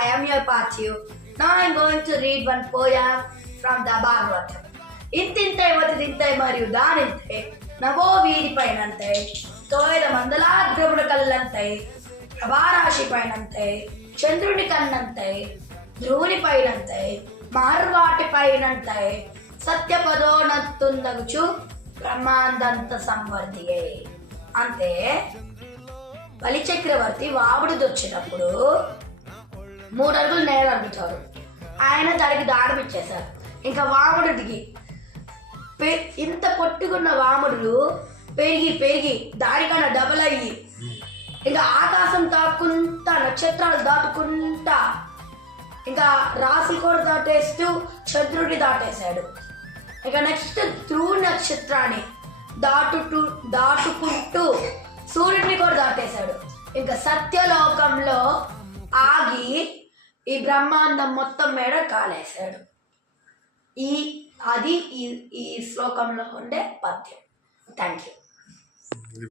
I am your Parthiv. Now I am going to read one poem from the Bhagavatam. ఇంతింతై వతిదింతై మరియు దానింతై నవో వీరిపైనంతై తోయద మందలాగ్రముడు కల్లంతై ప్రభారాశి పైనంతై చంద్రుని కన్నంతై ధ్రువుని పైనంతై మార్వాటి పైనంతై సత్యపదోనత్తుందగుచు బ్రహ్మాండంత సంవర్ధియే. అంటే బలిచక్రవర్తి వాముడిది వచ్చినప్పుడు 3 అడుగులు నేల అడుగుతారు. ఆయన దానికి దాడం ఇచ్చేశారు. ఇంకా వాముడు దిగి ఇంత పొట్టుకున్న వాముడు పెరిగి పెరిగి దానికన్నా డబల్ అయ్యి ఇంకా ఆకాశం దాటుకుంటా నక్షత్రాలు దాటుకుంటా ఇంకా రాశి కూడా దాటేస్తూ చంద్రుడిని దాటేశాడు. ఇక నెక్స్ట్ ధ్రువ నక్షత్రాన్ని దాటుకుంటూ సూర్యుడిని కూడా దాటేశాడు. ఇంకా సత్యలోకంలో ఆగి ఈ బ్రహ్మాండం మొత్తం మీద కాలేశాడు. అది ఈ శ్లోకంలో ఉండే పద్యం. Thank you.